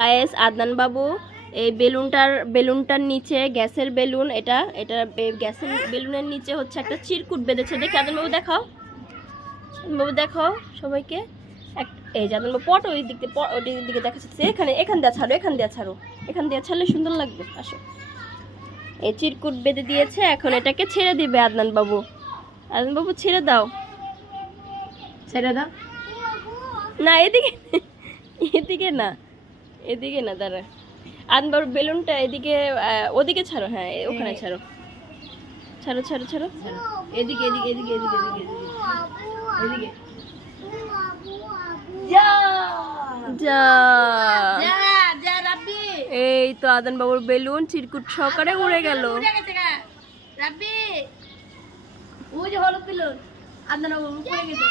Guys Adnan বাবু এই বেলুনটার নিচে গ্যাসের বেলুন, এটা গ্যাসের বেলুনের নিচে হচ্ছে একটা চিরকুট বেঁধেছে। দেখি আদনান বাবু দেখাও, বাবু দেখাও সবাইকে। এই যে আদনান বাবু পট ওই দিকে দেখা যাচ্ছে। এখান দিয়ে ছাড়ো, এখান দিয়ে ছাড়লে সুন্দর লাগবে। আসো, এই চিরকুট বেঁধে দিয়েছে, এখন এটাকে ছেড়ে দিবে আদনান বাবু। আদনান বাবু ছেড়ে দাও, না এদিকে না দাঁড়া। আনবার বেলুনটা এদিকে ওদিকে ছাড়ো, হ্যাঁ ওখানে ছাড়ো। এদিকে যা এই তো আদান বাবুর বেলুন চিরকুট সহকারে উড়ে গেল। রাব্বি ওই যে হলো বেলুন আদনান বাবু পড়ে গেছে।